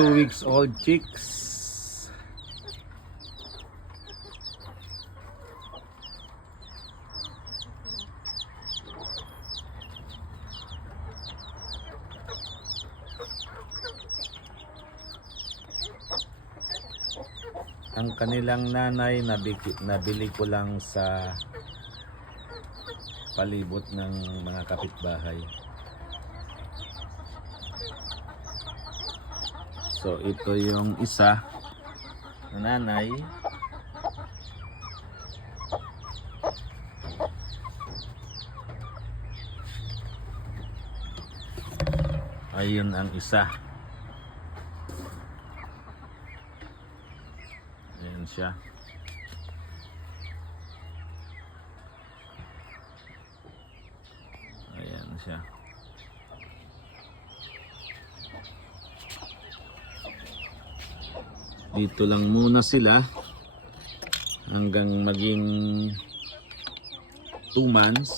2 weeks old chicks. Ang kanilang nanay nabili ko lang sa palibot ng mga kapitbahay. So ito yung isa na nanay. Ayun ang isa. Ayan siya. Ayan siya. Dito lang muna sila hanggang maging 2 months.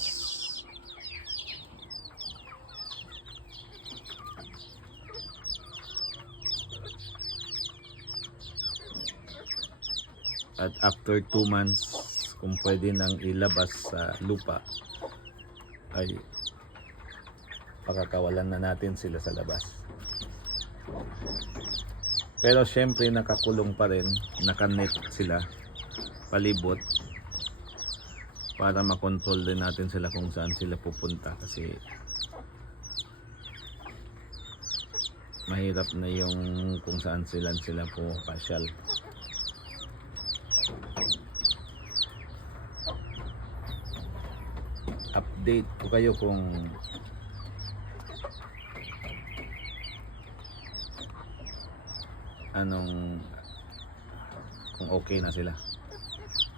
At after 2 months, kung pwede nang ilabas sa lupa, ay pakakawalan na natin sila sa labas. Pero syempre nakakulong pa rin, nakanet sila palibot para makontrol din natin sila kung saan sila pupunta, kasi mahirap na yung kung saan sila pupasyal. Update ko kayo kung kung okay na sila.